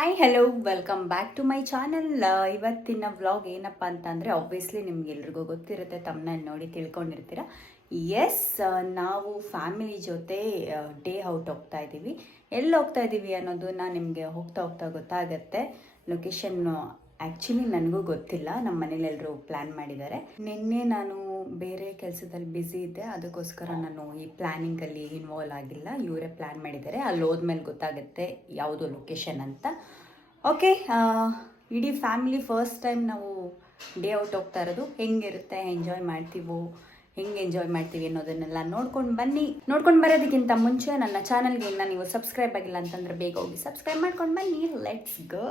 Hi hello welcome back to my channel. ಇವತ್ತಿನ vlog ಏನಪ್ಪ ಅಂತಂದರೆ ಆಬ್ವಿಯಸ್ಲಿ ನಿಮ್ಗೆಲ್ರಿಗೂ ಗೊತ್ತಿರುತ್ತೆ, ತಮ್ಮನ್ನ ನೋಡಿ ತಿಳ್ಕೊಂಡಿರ್ತೀರ. ಎಸ್, ನಾವು ಫ್ಯಾಮಿಲಿ ಜೊತೆ ಡೇ ಔಟ್ ಹೋಗ್ತಾ ಇದ್ದೀವಿ. ಎಲ್ಲಿ ಹೋಗ್ತಾ ಇದ್ದೀವಿ ಅನ್ನೋದನ್ನ ನಿಮಗೆ ಹೋಗ್ತಾ ಹೋಗ್ತಾ ಗೊತ್ತಾಗತ್ತೆ. ಲೊಕೇಶನ್ ಆ್ಯಕ್ಚುಲಿ ನನಗೂ ಗೊತ್ತಿಲ್ಲ, ನಮ್ಮ ಮನೇಲಿ ಎಲ್ಲರೂ ಪ್ಲ್ಯಾನ್ ಮಾಡಿದ್ದಾರೆ. ನಿನ್ನೆ ನಾನು ಬೇರೆ ಕೆಲಸದಲ್ಲಿ ಬ್ಯುಸಿ ಇದ್ದೆ, ಅದಕ್ಕೋಸ್ಕರ ನಾನು ಈ ಪ್ಲ್ಯಾನಿಂಗಲ್ಲಿ ಇನ್ವಾಲ್ವ್ ಆಗಿಲ್ಲ. ಇವರೇ ಪ್ಲ್ಯಾನ್ ಮಾಡಿದ್ದಾರೆ. ಅಲ್ಲಿ ಹೋದ್ಮೇಲೆ ಗೊತ್ತಾಗುತ್ತೆ ಯಾವುದು ಲೊಕೇಶನ್ ಅಂತ. ಓಕೆ, ಇಡೀ ಫ್ಯಾಮಿಲಿ ಫಸ್ಟ್ ಟೈಮ್ ನಾವು ಡೇ ಔಟ್ ಹೋಗ್ತಾ ಇರೋದು. ಹೆಂಗಿರುತ್ತೆ, ಹೆಂಗೆ ಎಂಜಾಯ್ ಮಾಡ್ತೀವಿ ಅನ್ನೋದನ್ನೆಲ್ಲ ನೋಡ್ಕೊಂಡು ಬನ್ನಿ. ನೋಡ್ಕೊಂಡು ಬರೋದಕ್ಕಿಂತ ಮುಂಚೆ ನನ್ನ ಚಾನಲ್ಗೆ ಇನ್ನು ನೀವು ಸಬ್ಸ್ಕ್ರೈಬ್ ಆಗಿಲ್ಲ ಅಂತಂದರೆ ಬೇಗ ಹೋಗಿ ಸಬ್ಸ್ಕ್ರೈಬ್ ಮಾಡ್ಕೊಂಡು ಬನ್ನಿ. Let's go.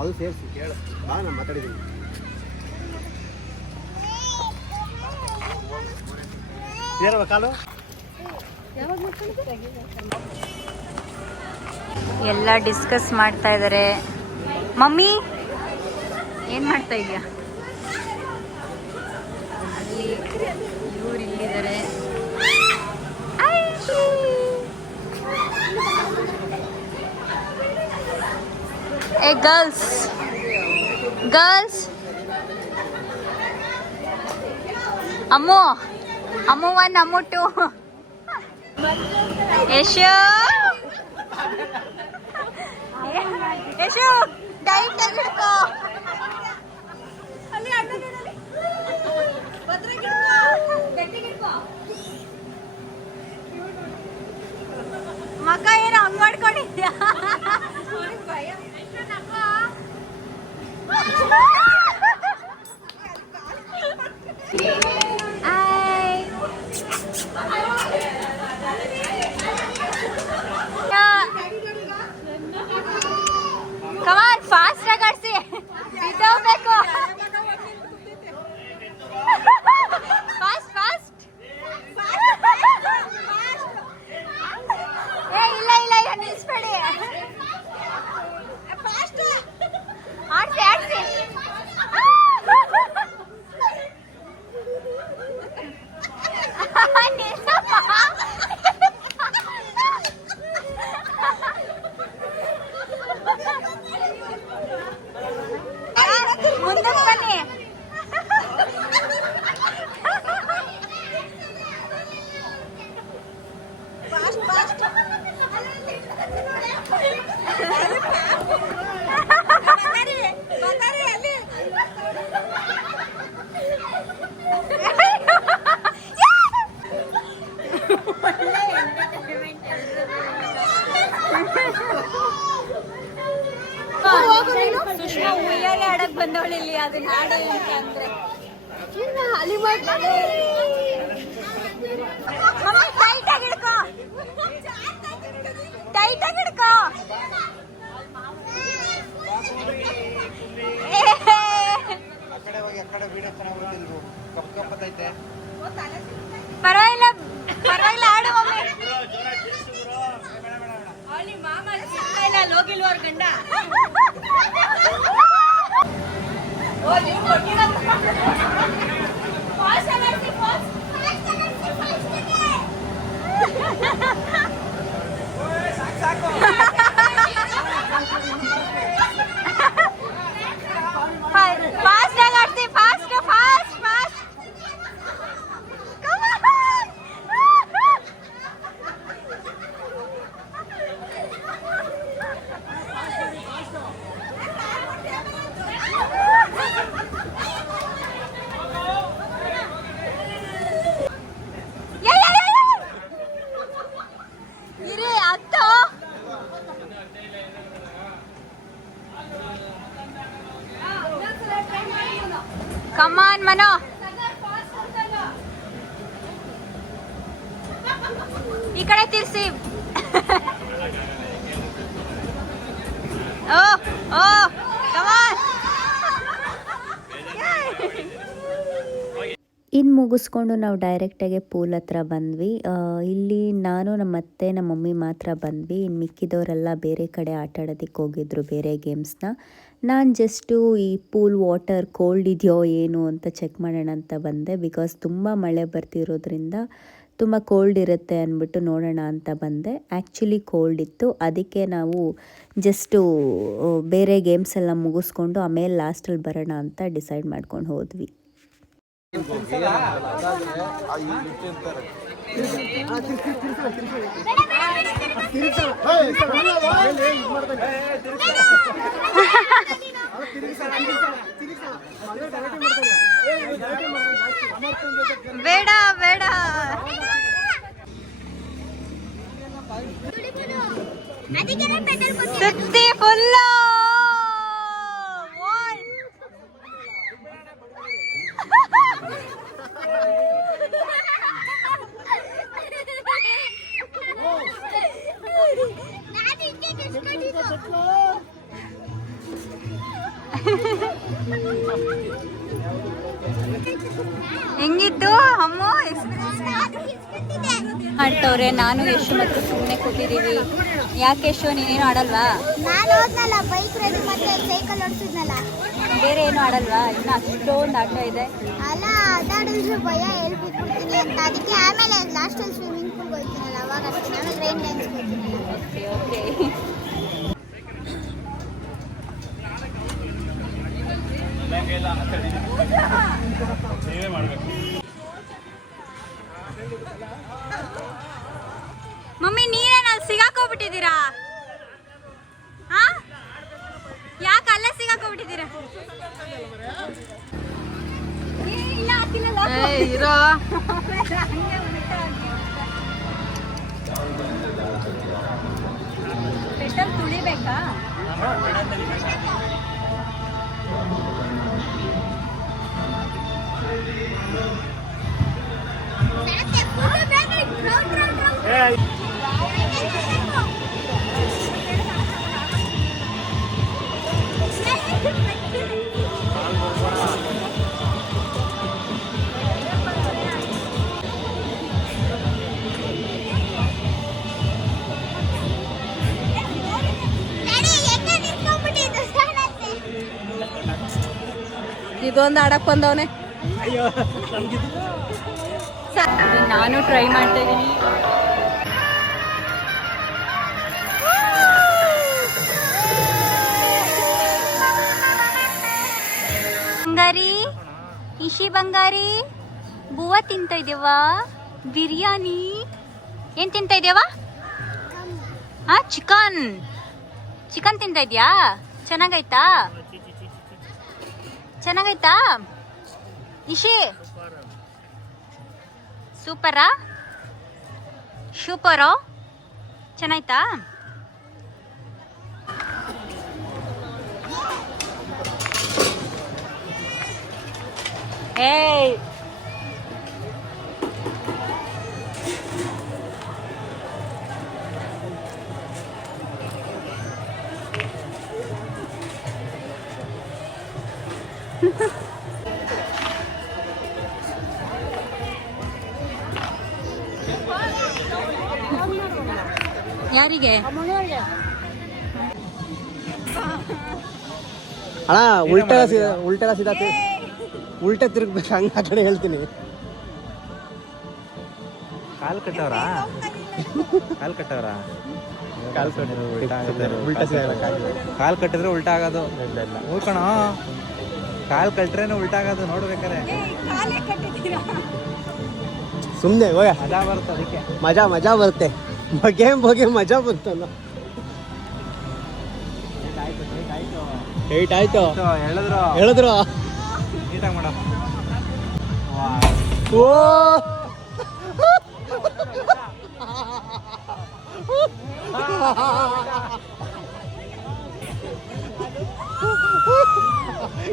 ಅದು ಸೇರಿಸಿ ಕೇಳು. ನಾನು ಮಾತಾಡಿದ್ದೀನಿ. ಕಾಲು ಎಲ್ಲ ಡಿಸ್ಕಸ್ ಮಾಡ್ತಾ ಇದ್ದಾರೆ. ಮಮ್ಮಿ ಏನು ಮಾಡ್ತಾ ಇದೆಯಾ? ಅಲ್ಲಿ ಇವ್ರು ಇಲ್ಲಿದ್ದಾರೆ. Hey girls, Ammu 1, Ammu 2. Yeshu, diet ತೆಗೆದುಕೋ. ಮಗ ಏನು ಹಂಗ್ ಮಾಡ್ಕೊಂಡಿದ್ಯಾ? ಕಮಾನ್, ಫಾಸ್ಟ್ ಆಗಿ ಆಡ್ಸಿ, ಬಿದ್ದೋಗ್ಬೇಕು. ಫಾಸ್ಟ್ ಇಲ್ಲ ನಿಲ್ಸ್ಬೇಡಿ. ಆಡ್ಸಿ ಮುಂದಕ್ಕೆ ಬನ್ನಿ. ಸುಷ್ಮಾ ಉಯ್ಯಾಲೆ ಆಡಕ್ ಬಂದವಳು ಇಲ್ಲಿ, ಅದನ್ನ ಆಡ ಅಂದ್ರೆ ಟೈಟ್ ಆಗಿ ಹಿಡ್ಕೋ. ಪರವಾಗಿಲ್ಲ ಆಡು ಮಮ್ಮಿ. ಹೋಗಿಲ್ವ ಗಂಡ? ಫಾಸ್ಟ್ ಆಗಿ ಆಡ್ತಿ, ಫಾಸ್ಟ್ ಇರಿ ಅತ್ತು. ಕಮಾನ್ ಮನೋ, ಈ ಕಡೆ ತಿರ್ಸಿ. ಓ ಕಮಾನ್. ಇನ್ನು ಮುಗಿಸ್ಕೊಂಡು ನಾವು ಡೈರೆಕ್ಟಾಗಿ ಪೂಲ್ ಹತ್ರ ಬಂದ್ವಿ. ಇಲ್ಲಿ ನಾನು ನಮ್ಮ ಅತ್ತೆ ನಮ್ಮ ಮಮ್ಮಿ ಮಾತ್ರ ಬಂದ್ವಿ. ಇನ್ನು ಮಿಕ್ಕಿದವರೆಲ್ಲ ಬೇರೆ ಕಡೆ ಆಟ ಆಡೋದಕ್ಕೆ ಹೋಗಿದ್ರು ಬೇರೆ ಗೇಮ್ಸ್ನ. ನಾನು ಜಸ್ಟು ಈ ಪೂಲ್ ವಾಟರ್ ಕೋಲ್ಡ್ ಇದೆಯೋ ಏನು ಅಂತ ಚೆಕ್ ಮಾಡೋಣ ಅಂತ ಬಂದೆ. ಬಿಕಾಸ್ ತುಂಬ ಮಳೆ ಬರ್ತಿರೋದ್ರಿಂದ ತುಂಬ ಕೋಲ್ಡ್ ಇರುತ್ತೆ ಅಂದ್ಬಿಟ್ಟು ನೋಡೋಣ ಅಂತ ಬಂದೆ. ಆ್ಯಕ್ಚುಲಿ ಕೋಲ್ಡ್ ಇತ್ತು. ಅದಕ್ಕೆ ನಾವು ಜಸ್ಟು ಬೇರೆ ಗೇಮ್ಸ್ ಎಲ್ಲ ಮುಗಿಸ್ಕೊಂಡು ಆಮೇಲೆ ಲಾಸ್ಟಲ್ಲಿ ಬರೋಣ ಅಂತ ಡಿಸೈಡ್ ಮಾಡ್ಕೊಂಡು ಹೋದ್ವಿ. ಬೇಡ ಬೇಡ ಸುತ್ತಿ ಫುಲ್ಲು ಹೆಂಗಿತ್ತು ಅಮ್ಮ ಆಡ್ತವ್ರೆ. ನಾನು ಯಶು ಮತ್ತು ಸುಮ್ಮನೆ ಕೂತಿದ್ದೀವಿ. ಯಾಕೆ ಯಶು ನೀನೇನು ಆಡಲ್ವಾ? ನಾನು ಹೋದ್ನಲ್ಲ ಬೈಕ್ ರೆಡಿ ಮತ್ತೆ ಸೈಕಲ್ ಓಡಿಸಿದ್ನಲ್ಲ. ಬೇರೆ ಏನು ಆಡಲ್ವಾ? ಇನ್ನು ಅಷ್ಟೊಂದು ಆಟ ಇದೆ. ಅಲ್ಲ ಅದಾಡಿದ್ರೆ ಭಯ ಹೇಳ್ಬಿಟ್ಬಿಡ್ತೀನಿ ಅಂತ. ಅದಕ್ಕೆ ಆಮೇಲೆ ಲಾಸ್ಟಲ್ಲಿ ಸ್ವಿಮ್ಮಿಂಗ್ ಪೂಲ್ಗೆ ಹೋಗ್ತೀನಲ್ಲ ಅವಾಗ ಅಷ್ಟೇ. ಆಮೇಲೆ ರೈನ್ ಡ್ಯಾನ್ಸ್ಗೆ ಹೋಗ್ತೀನಲ್ಲ. Okay okay. ಮಮ್ಮಿ ನೀರೇನಲ್ಲಿ ಸಿಗಾಕೋಗ್ಬಿಟ್ಟಿದ್ದೀರಾ? ಹಾ, ಯಾಕೆ ಅಲ್ಲೇ ಸಿಗಾಕೋಗ್ಬಿಟ್ಟಿದ್ದೀರಾ? ಇರೋ ಪೆಟ್ರೋಲ್ ತುಳಿಬೇಕಾ? ಇದೊಂದು ಆಡಕ್ ಬಂದವನೆ. ನಾನು ಟ್ರೈ ಮಾಡ್ತಾ ಇದ್ದೀನಿ. ಬಂಗಾರಿ, ಇಶಿ ಬಂಗಾರಿ, ಬೂವ ತಿಂತ ಇದ್ದೇವ? ಬಿರಿಯಾನಿ ಏನ್ ತಿಂತ ಇದ್ದೇವ? ಹಾ, ಚಿಕನ್. ಚಿಕನ್ ತಿಂತ ಇದ್ಯಾ? ಚೆನ್ನಾಗೈತಾ? ಚೆನ್ನಾಗೈತಾ ಇಶಿ? ಸೂಪರಾ? ಸೂಪರೋ? ಚೆನ್ನಾಯ್ತಾ? ಏಯ್ ಯಾರಿಗೆ? ಅಣ್ಣ ಉಲ್ಟಾ ಸೀದಾ ಉಲ್ಟಾ ತಿರುಗ್ಬೇಕು ಹಂಗ ಆ ಕಡೆ ಹೇಳ್ತೀನಿ. ಕಾಲ್ ಕಟ್ಟವ್ರಾ? ಕಾಲ್ ಕಟ್ಟಿದ್ರೆ ಉಲ್ಟಾ ಆಗೋದು. ಕಣ ಕಾಲ್ ಕಟ್ರೇನೆ ಉಲ್ಟಾ ಆಗೋದು ನೋಡ್ಬೇಕಾರೆ. ಸುಮ್ಮನೆ ಹೋಗ, ಮಜಾ ಬರುತ್ತೆ ಅದಕ್ಕೆ. ಮಜಾ ಬರುತ್ತೆ. ಬಗ್ಗೆ ಮಜಾ ಬಂತಲ್ಲ. ಏಟ್ ಆಯ್ತು ಹೇಳಿದ್ರು ನೀಟಾಗಿ ಮಾಡ. ಓ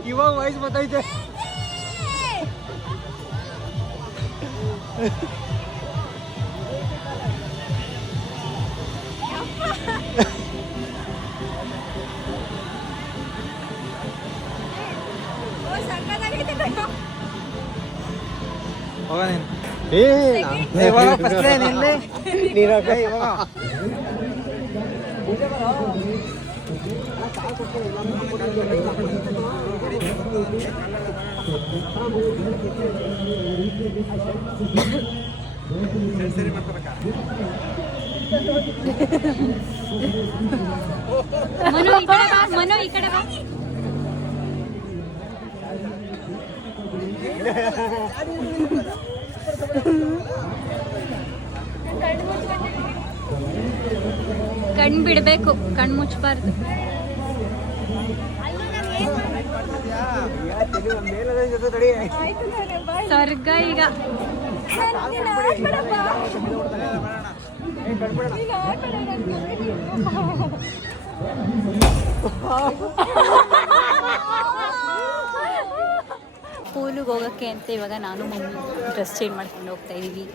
ಇವಾಗ ವಾಯ್ಸ್ ಬತ್ತೈತೆ. ಏ ಇವಾಗ first lane ಇಲ್ಲಿ. ಏ, ಇವಾಗ. ಮನು ಈ ಕಡೆ ಬಾ, ಮನು ಈ ಕಡೆ ಬಾ. ಕಣ್ ಬಿಡ್ಬೇಕು, ಕಣ್ ಮುಚ್ಚಬಾರ್ದು. ಸ್ವರ್ಗ ಈಗ. ಪೂಲಿಗೆ ಹೋಗೋಕ್ಕೆ ಅಂತ ಇವಾಗ ನಾನು ಮಮ್ಮಿ ಡ್ರೆಸ್ ಚೇಂಜ್ ಮಾಡ್ಕೊಂಡು ಹೋಗ್ತಾ ಇದೀವಿ.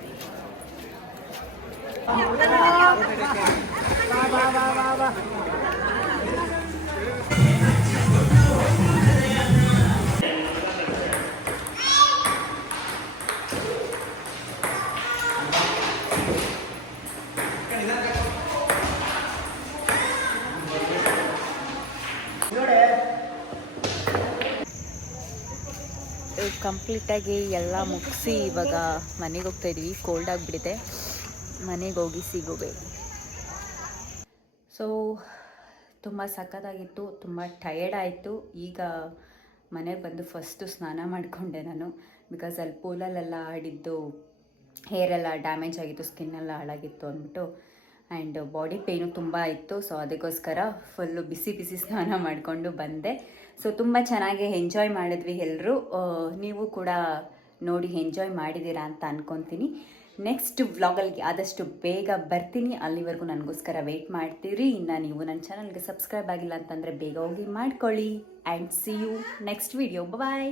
ಕಂಪ್ಲೀಟಾಗಿ ಎಲ್ಲ ಮುಗಿಸಿ ಇವಾಗ ಮನೆಗೆ ಹೋಗ್ತಾ ಇದೀವಿ. ಕೋಲ್ಡ್ ಆಗಿಬಿಟ್ಟಿದೆ, ಮನೆಗೆ ಹೋಗಿ ಸಿಗೋಬೇಕು. ಸೊ ತುಂಬ ಸಖತ್ತಾಗಿತ್ತು, ತುಂಬ ಟಯರ್ಡ್ ಆಯಿತು. ಈಗ ಮನೆಗೆ ಬಂದು ಫಸ್ಟು ಸ್ನಾನ ಮಾಡಿಕೊಂಡೆ ನಾನು. ಬಿಕಾಸ್ ಅಲ್ಲಿ ಪೂಲಲ್ಲೆಲ್ಲ ಆಡಿದ್ದು ಹೇರೆಲ್ಲ ಡ್ಯಾಮೇಜ್ ಆಗಿತ್ತು, ಸ್ಕಿನ್ನೆಲ್ಲ ಹಾಳಾಗಿತ್ತು ಅಂದ್ಬಿಟ್ಟು. ಆ್ಯಂಡ್ ಬಾಡಿ ಪೇಯ್ನು ತುಂಬ ಇತ್ತು. ಸೊ ಅದಕ್ಕೋಸ್ಕರ ಫುಲ್ಲು ಬಿಸಿ ಬಿಸಿ ಸ್ನಾನ ಮಾಡಿಕೊಂಡು ಬಂದೆ. ಸೊ ತುಂಬ ಚೆನ್ನಾಗಿ ಎಂಜಾಯ್ ಮಾಡಿದ್ವಿ ಎಲ್ಲರೂ. ನೀವು ಕೂಡ ನೋಡಿ ಎಂಜಾಯ್ ಮಾಡಿದ್ದೀರಾ ಅಂತ ಅಂದ್ಕೊತೀನಿ. ನೆಕ್ಸ್ಟ್ ವ್ಲಾಗಲ್ಲಿ ಆದಷ್ಟು ಬೇಗ ಬರ್ತೀನಿ. ಅಲ್ಲಿವರೆಗೂ ನನಗೋಸ್ಕರ ವೆಯ್ಟ್ ಮಾಡ್ತೀರಿ. ಇನ್ನು ನೀವು ನನ್ನ ಚಾನಲ್ಗೆ ಸಬ್ಸ್ಕ್ರೈಬ್ ಆಗಿಲ್ಲ ಅಂತಂದರೆ ಬೇಗ ಹೋಗಿ ಮಾಡ್ಕೊಳ್ಳಿ. And see you next video. Bye.